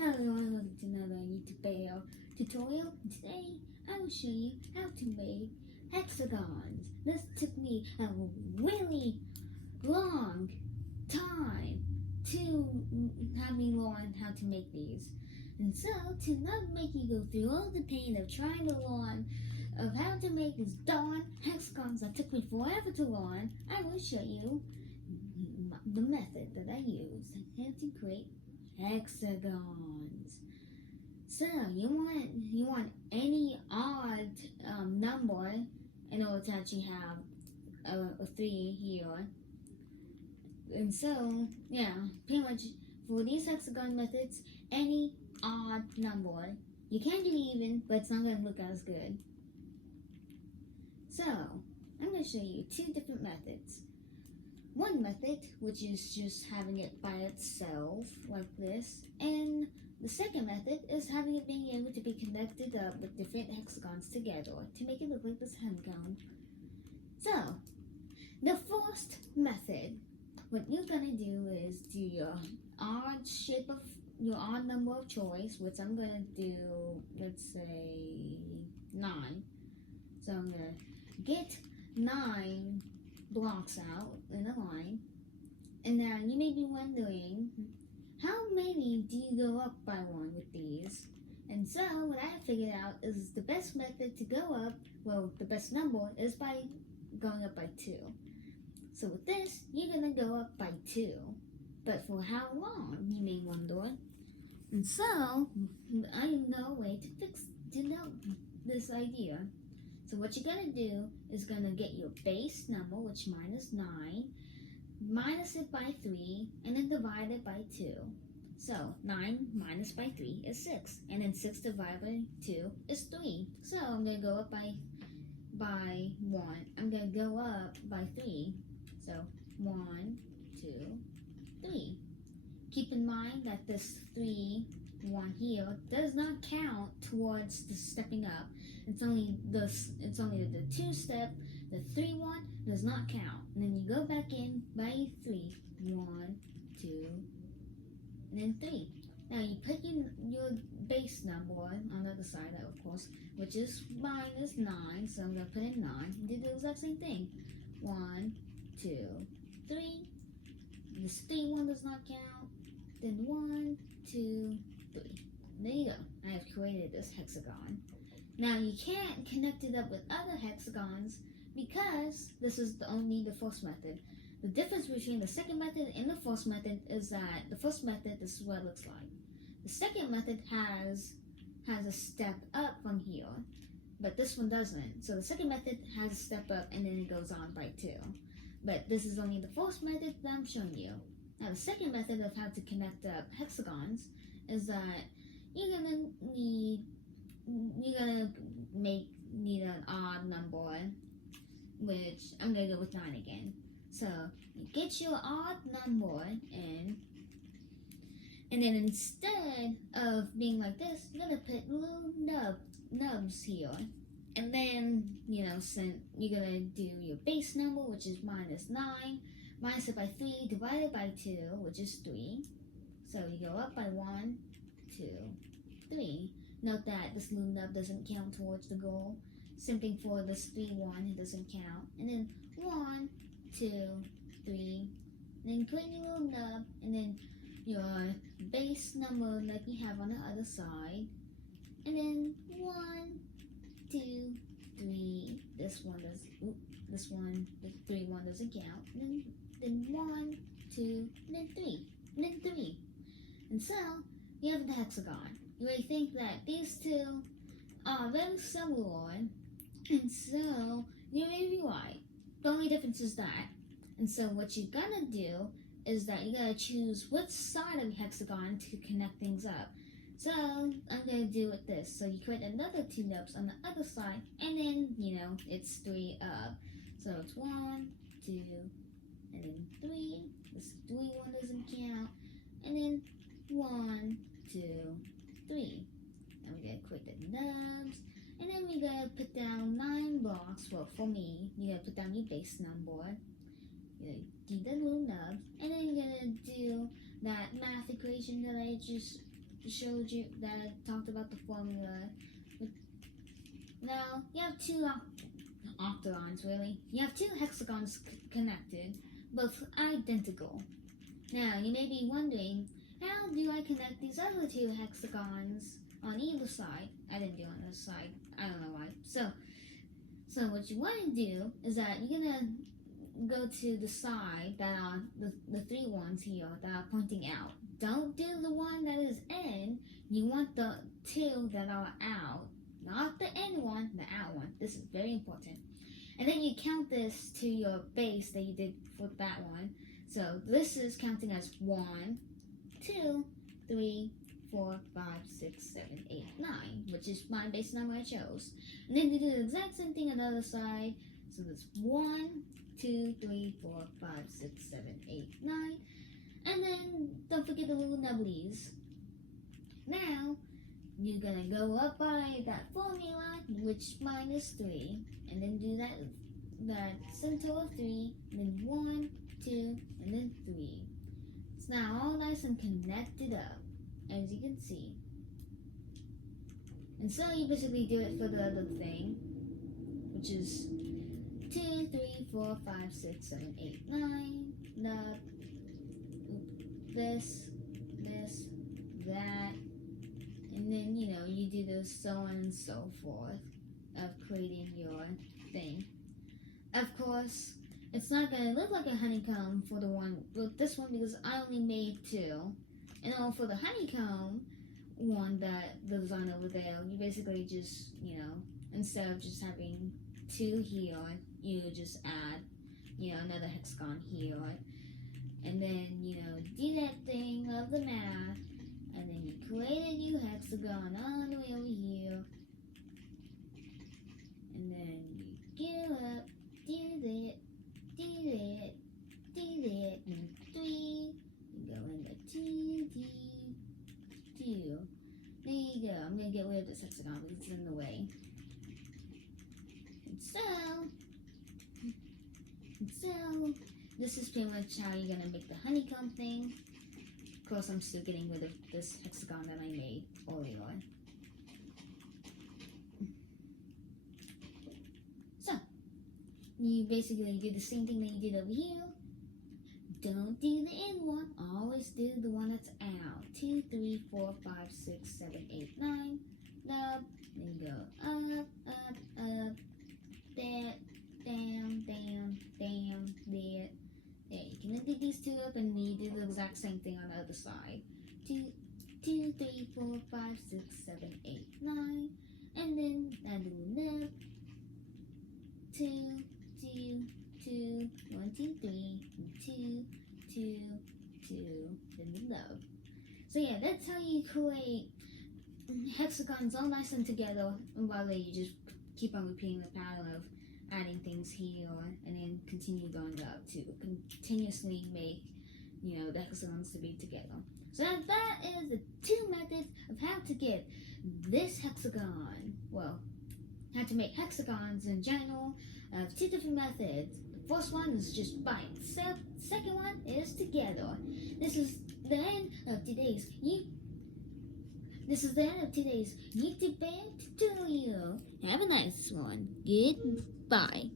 Hello everyone, welcome to another YouTube tutorial. Today I will show you how to make hexagons. This took me a really long time to have me learn how to make these. And so, to not make you go through all the pain of trying to learn of how to make these darn hexagons that took me forever to learn, I will show you the method that I used how to create hexagons. So you want any odd number in order to actually have a 3 here. And so yeah, pretty much for these hexagon methods, any odd number. You can do even, but it's not going to look as good. So I'm going to show you 2 different methods. One method, which is just having it by itself, like this, and the second method is having it being able to be connected up with different hexagons together to make it look like this hexagon. So, the first method, what you're gonna do is do your odd shape of your odd number of choice, which I'm gonna do, let's say 9. So I'm gonna get 9 blocks out in a line, and now you may be wondering, how many do you go up by 1 with these? And so what I figured out is the best method to go up, well, the best number is by going up by 2. So with this, you're gonna go up by 2, but for how long, you may wonder. And so I know a way to know this idea. So what you're going to do is going to get your base number, which minus 9, minus it by 3, and then divide it by 2. So 9 minus by 3 is 6, and then 6 divided by 2 is 3. So I'm going to go up by 1. I'm going to go up by 3. So 1, 2, 3. Keep in mind that this 3, 1 here does not count towards the stepping up. It's only the 2 step. The 3 one does not count. And then you go back in by 3. 1, 2, and then 3. Now you put your base number on the other side, of course, which is minus 9. So I'm gonna put in 9 and do the exact same thing. 1, 2, 3. This 3 one does not count. Then 1, 2, 3. There you go. I have created this hexagon. Now you can't connect it up with other hexagons because this is only the first method. The difference between the second method and the first method is that the first method, this is what it looks like. The second method has a step up from here, but this one doesn't. So the second method has a step up and then it goes on by 2. But this is only the first method that I'm showing you. Now the second method of how to connect up hexagons is that you're gonna need an odd number, which I'm gonna go with 9 again. So you get your odd number in, and then instead of being like this, you're gonna put little nubs here. And then, since you're gonna do your base number, which is minus 9, minus it by 3, divided by 2, which is 3. So you go up by 1, 2, 3. Note that this little nub doesn't count towards the goal. Same thing for this 3, 1, it doesn't count. And then 1, 2, 3. And then put your little nub, and then your base number like you have on the other side. And then 1, 2, 3. This one does. The 3, 1 doesn't count. And then 1, 2, and then 3, and then 3. And so you have the hexagon. You may think that these 2 are very similar, and so you may be right. The only difference is that. And so what you're gonna do is that you gotta choose which side of the hexagon to connect things up. So I'm gonna do it this. So you create another 2 nubs on the other side, and then it's 3 up. So it's 1, 2, and then 3. This 3, 1 doesn't count, and then 1, 2, 3. Then we gotta create the nubs, and then we gotta put down 9 blocks. Well, for me, you gotta put down your base number. You gotta do the little nubs, and then you're gonna do that math equation that I just showed you, that I talked about the formula. Now, you have two octagons, really. You have two hexagons connected, both identical. Now, you may be wondering, how do I connect these other two hexagons on either side? I didn't do it on this side. I don't know why. So what you want to do is that you're going to go to the side that are the three ones here that are pointing out. Don't do the one that is in. You want the two that are out. Not the in one, the out one. This is very important. And then you count this to your base that you did for that one. So this is counting as 1, 2, 3, 4, 5, 6, 7, 8, 9, which is my base number I chose. And then you do the exact same thing on the other side. So there's 1, 2, 3, 4, 5, 6, 7, 8, 9. And then don't forget the little nubblies. Now, you're gonna go up by that formula, which minus 3, and then do that center of 3, and then 1, 2, and then 3. It's now all nice and connected up, as you can see. And so you basically do it for the other thing, which is 2, 3, 4, 5, 6, 7, 8, 9. This, that. And then, you do this so on and so forth of creating your thing. Of course, it's not going to look like a honeycomb for this one because I only made 2. And for the honeycomb one, the design over there, you basically just, instead of just having 2 here, you just add, another hexagon here. And then, do that thing of the math. And then you create a new hexagon all the way over here. And then you go up, do that, and 3. You go in the 2, 2. There you go. I'm going to get rid of this hexagon because it's in the way. And so, this is pretty much how you're going to make the honeycomb thing. Of course, I'm still getting rid of this hexagon that I made earlier on. So, you basically do the same thing that you did over here. Don't do the in one. Always do the one that's out. 2, 3, 4, 5, 6, 7, 8, 9. Nub. Then go up, that, down, there. Yeah, you can then do these 2 up and you do the exact same thing on the other side. 2, 3, 4, 5, 6, 7, 8, 9. And then add the nub. 2, 1, 2, 3, 2, then the nub. So yeah, that's how you create hexagons all nice and together, and while you just keep on repeating the pattern of adding things here and then continue going up to continuously make the hexagons to be together. So that is the 2 methods of how to get this hexagon. Well, how to make hexagons in general of 2 different methods. The first one is just by itself. The second one is together. This is the end of today's YouTube tutorial. Have a nice one. Goodbye.